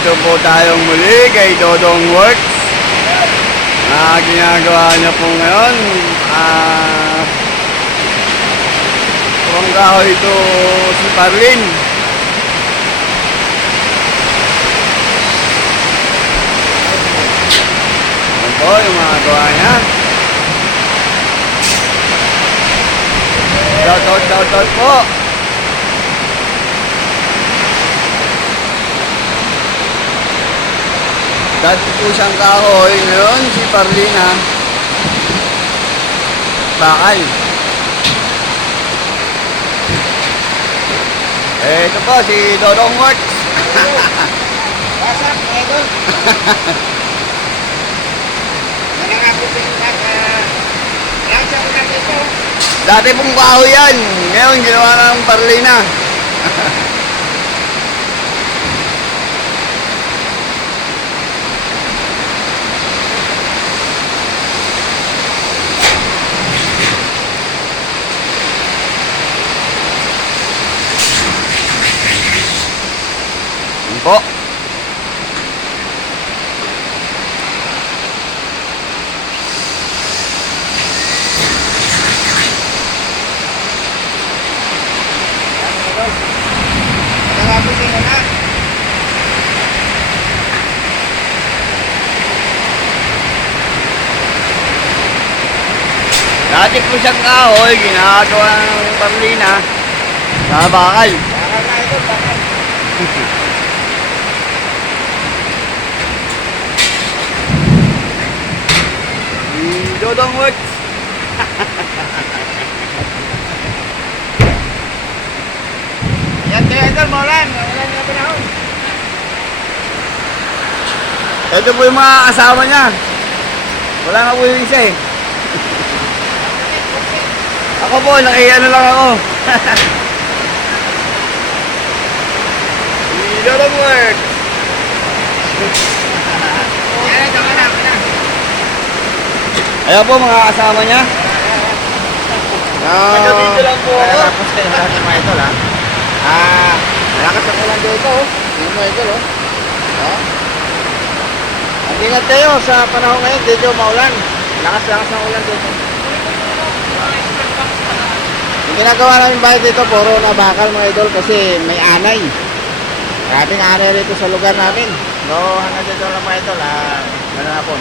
Ito po tayong muli kay Dodong Works. Ginagawa niya po ngayon. Purong kahoy ito si Parlin. Ito po yung mga gawa niya. Shoutout po. Dati po siyang kahoy ngayon, si Parlina. Bakal. Ito po, si Dodong Works. What's up, idol? Nanangako sa inyo lang sa ulan dito. Dati pong kahoy yan. Ngayon, ginawa na ng Parlina. Po. Nanangako sa inyo lang. Dati po siyang kahoy, ginagawa ng Parlina. Sa bakal. Bakal na idol, bakal. Dodong Works. Yan tayo idol, maulan. Maulan na panahon. Ito po yung mga kasama niya. Wala nga po yung isa eh. Ako po, nakiano lang ako. Dodong Works. Yan, ito ka na. Ayan po mga kasama niya. Nag-video lang po ako. Tapos kayo sa ating mga idol, ha? Malakas ang ulan dito, oh. Tingnan mo, idol, oh. Mag-ingat kayo sa panahon ngayon, dito maulan. Lakas-lakas ang ulan dito. Yung ginagawa namin bahay dito, puro na bakal mga idol kasi may anay. Maraming anay rito sa lugar namin. So, hanggang dito lang mga idol, ano na po.